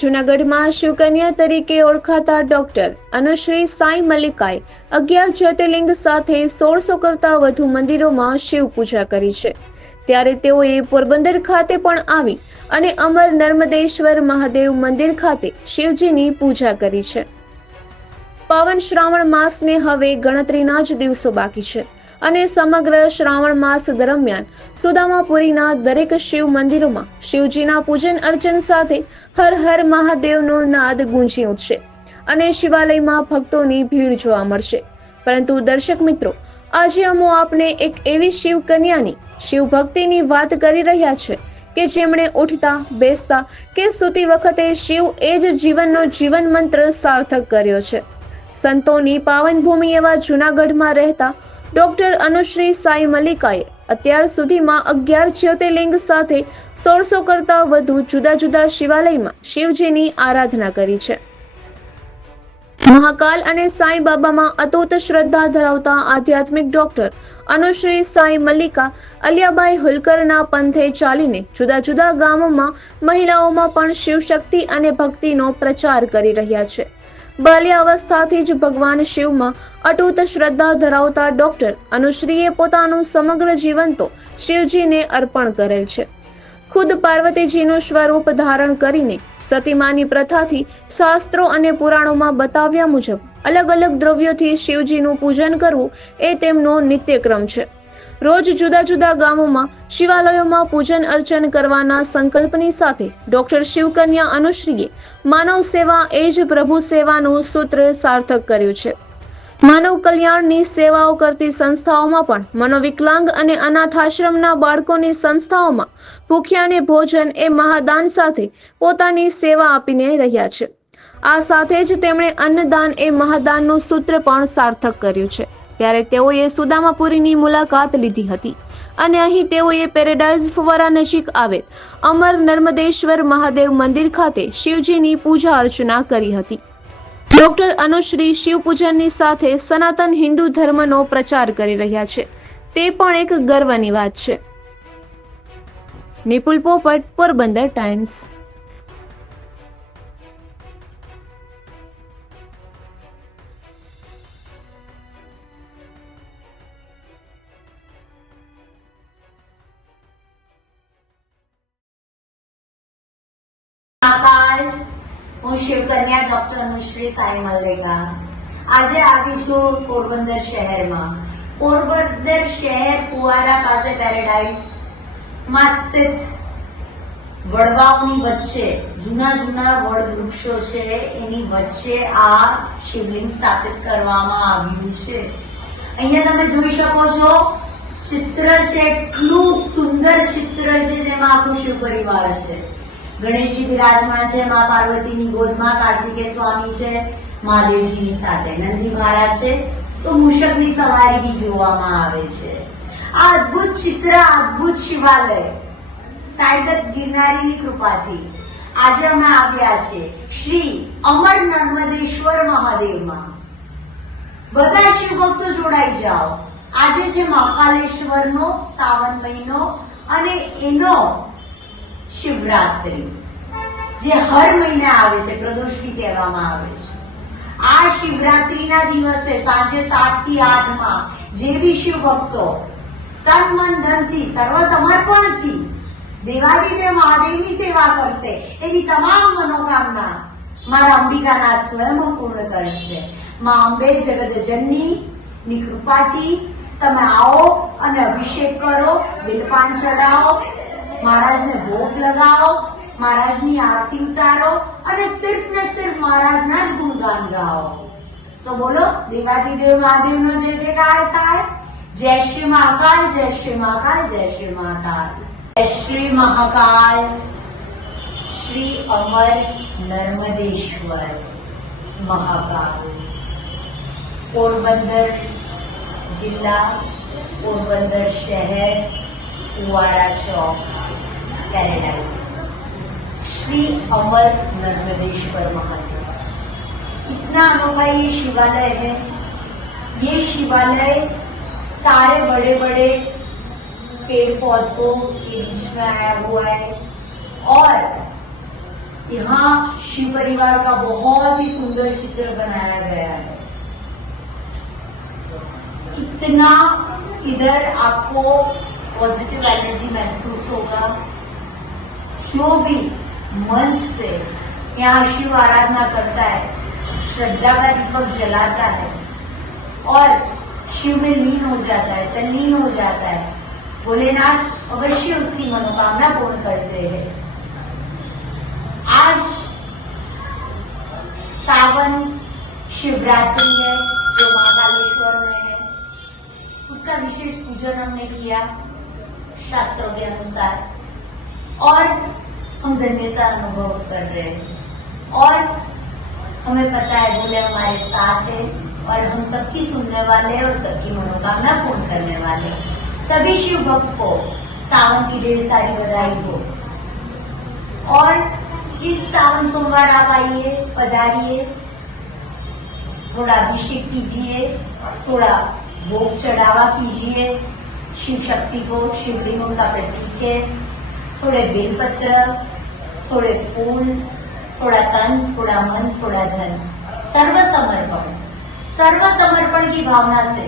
જૂનાગઢમાં શિવકન્યા તરીકે ઓળખાતા ડોક્ટર અનુશ્રી સાંઈ મલ્લિકાએ અગિયાર જ્યોતિર્લિંગ સાથે સોળસો કરતાં વધુ મંદિરોમાં શિવ પૂજા કરી છે. ત્યારે તેઓએ પોરબંદર ખાતે પણ આવી અને અમર નર્મદેશ્વર મહાદેવ મંદિર ખાતે શિવજીની પૂજા કરી છે. પાવન શ્રાવણ માસને હવે ગણતરીના જ દિવસો બાકી છે. અને સમગ્ર શ્રાવણ માસ દરમિયાન સુદામાપુરીના દરેક શિવ મંદિરોમાં શિવજીના પૂજન અર્ચન સાથે હર હર મહાદેવનો નાદ ગુંજી ઉઠશે અને શિવાલયમાં ભક્તોની ભીડ જોવા મળશે. પરંતુ દર્શક મિત્રો, આજે અમો આપને એક એવી શિવ કન્યાની, શિવ ભક્તિની વાત કરી રહ્યા છે કે જેમણે ઉઠતા, બેસતા કે સૂતી વખતે શિવ એ જ જીવનનો જીવન મંત્ર સાર્થક કર્યો છે. સંતોની પાવન ભૂમિ એવા જૂનાગઢમાં રહેતા ડોક્ટર અનુશ્રી સાઈ મલિકાએ અત્યાર સુધીમાં અગિયાર જ્યોતિર્લિંગ સાથે સોળસો કરતાં વધુ જુદા જુદા શિવાલયમાં શિવજીની આરાધના કરી છે. મહાકાલ અને સાંઈ બાબામાં અતૂટ શ્રદ્ધા ધરાવતા આધ્યાત્મિક ડોક્ટર અનુશ્રી સાંઈ મલ્લિકા અલિયાબાઈ હુલકરના પંથે ચાલીને જુદા જુદા ગામોમાં મહિલાઓમાં પણ શિવશક્તિ અને ભક્તિનો પ્રચાર કરી રહ્યા છે. બાલ્ય અવસ્થાથી જ ભગવાન શિવમાં અટૂટ શ્રદ્ધા ધરાવતા ડોક્ટર અનુશ્રીએ પોતાનું સમગ્ર જીવન તો શિવજીને અર્પણ કરેલ છે. ખુદ પાર્વતીજીનું સ્વરૂપ ધારણ કરીને સતીમાની પ્રથાથી શાસ્ત્રો અને પુરાણોમાં બતાવ્યા મુજબ અલગ અલગ દ્રવ્યોથી શિવજીનું પૂજન કરવું એ તેમનો નિત્યક્રમ છે. રોજ જુદા જુદા ગામોમાં શિવાલયોમાં પૂજન અર્ચન કરવાના સંકલ્પની સાથે ડોક્ટર શિવકન્યા અનુશ્રીએ માનવ સેવા એ જ પ્રભુ સેવાનું સૂત્ર સાર્થક કર્યું છે. માનવ કલ્યાણની સેવાઓ કરતી સંસ્થાઓમાં પણ મનોવિકલાંગ અને અનાથ આશ્રમના બાળકોની સંસ્થાઓમાં ભૂખ્યાને ભોજન એ મહાદાન સાથે પોતાની સેવા આપીને રહ્યા છે. આ સાથે જ તેમણે અન્નદાન એ મહાદાનનું સૂત્ર પણ સાર્થક કર્યું છે. ત્યારે તેઓએ સુદામાપુરીની મુલાકાત લીધી હતી. અને અહીં તેઓએ પેરેડાઇઝ ફુવારા નજીક આવેલ અમર નર્મદેશ્વર મહાદેવ મંદિર ખાતે શિવજીની પૂજા અર્ચના કરી હતી. ડોક્ટર અનુશ્રી શિવ પૂજનની સાથે સનાતન હિન્દુ ધર્મનો પ્રચાર કરી રહ્યા છે. તે પણ એક ગર્વની વાત છે. નિપુલ પોપટ, પોરબંદર ટાઈમ્સ. મહાકાલ હું શિવકન્યા ડોક્ટર અનુશ્રી સાઈ મલ્લિકા. આજે આવી છું પોરબંદર શહેરમાં. પોરબંદર શહેર ફુવારા પાસે પેરેડાઇઝમાં સ્થિત વડવાઓની વચ્ચે, જૂના જૂના વડ વૃક્ષો છે, એની વચ્ચે આ શિવલિંગ સ્થાપિત કરવામાં આવ્યું છે. અહીંયા તમે જોઈ શકો છો, ચિત્ર છે, એટલું સુંદર ચિત્ર છે જેમાં આખું શિવ પરિવાર છે. ગણેશજી બિરાજમાન છે, મા પાર્વતીની ગોદમાં કાર્તિકે સ્વામી છે, મહાદેવજીની સાથે નંદી મહારાજ છે, તો મૂષકની સવારી બી જોવામાં આવે છે. આ અદ્ભુત ચિત્ર અદ્ભુત શિવાલય સાયદત ગિરનારીની કૃપાથી આજે અમે આવ્યા છે શ્રી અમર નર્મદેશ્વર મહાદેવમાં. બધા શિવ ભક્તો જોડાઈ જાઓ. આજે છે મહાકાલેશ્વરનો, સાવન મહિનો, અને એનો શિવરાત્રી, જે હર મહિને આવે છે પ્રદોષની કહેવામાં આવે છે. આ શિવરાત્રિના દિવસે સાંજે સાતથી આઠમાં જે બી શિવ ભક્તો તન, મન, ધનથી સર્વ સમર્પણથી દેવાદિદેવ મહાદેવની સેવા કરશે, એની તમામ મનોકામના મારા અંબિકાનાથ સ્વયં પૂર્ણ કરશે. માં અંબે જગત જનની ની કૃપાથી તમે આવો અને અભિષેક કરો બિલપાન ચડાવો મહારાજને ભોગ લગાવો મહારાજની આરતી ઉતારો અને સિર્ફ ને સિર્ફ મહારાજના જ ગુણગાન ગાઓ. તો બોલો દેવાદિદેવ મહાદેવનો જે જે કાર થાય. જય શ્રી મહાકાલ, જય શ્રી મહાકાલ, જય શ્રી મહાકાલ. જય શ્રી મહાકાલ. શ્રી અમર નર્મદેશ્વર મહાકાલ. પોરબંદર જિલ્લા, પોરબંદર શહેર चौक पैराडाइज श्री अमर नर्मदेश्वर महादेव इतना अनोखा ये शिवालय है। ये शिवालय सारे बड़े बड़े पेड़ पौधों के बीच में आया हुआ है। और यहाँ शिव परिवार का बहुत ही सुंदर चित्र बनाया गया है। इतना इधर आपको पॉजिटिव एनर्जी महसूस होगा। जो भी मन से यहाँ शिव आराधना करता है, श्रद्धा का दीपक जलाता है और शिव में लीन हो जाता है, तल्लीन हो जाता है, भोलेनाथ अवश्य उसकी मनोकामना पूर्ण करते हैं। आज सावन शिवरात्रि है, जो महाकालेश्वर में है, उसका विशेष पूजन हमने किया। शास्त्रों के अनुसार। और हम धन्यता अनुभव कर रहे हैं। और हमें पता है बोले हमारे साथ है और हम सबकी सुनने वाले और सबकी मनोकामना पूर्ण करने वाले सभी शिव भक्त को, सावन की ढेर सारी बधाई हो। और इस सावन सोमवार आप आइए, पधारिए। थोड़ा अभिषेक कीजिए, थोड़ा भोग चढ़ावा कीजिए। शिव शक्ति को शिवलिंग का प्रतीक है। थोड़े बेलपत्र, थोड़े फूल, थोड़ा तन, थोड़ा मन, थोड़ा धन। सर्व समर्पण सर्व समर्पण की भावना से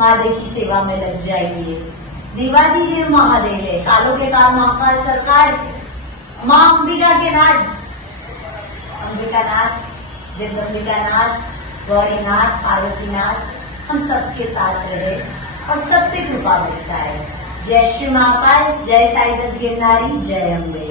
महादेव की सेवा में लग जाइए। देवादिदेव महादेव है। कालों के काल, महाकाल सरकार माँ अंबिका के नाथ अंबिका नाथ जगदम्बिका नाथ गौरीनाथ, पार्वतीनाथ, हम सबके साथ रहे। और सब पे कृपा बरसाए जय श्री महाकाल जय साई दत्त गिरनारी जय अम्बे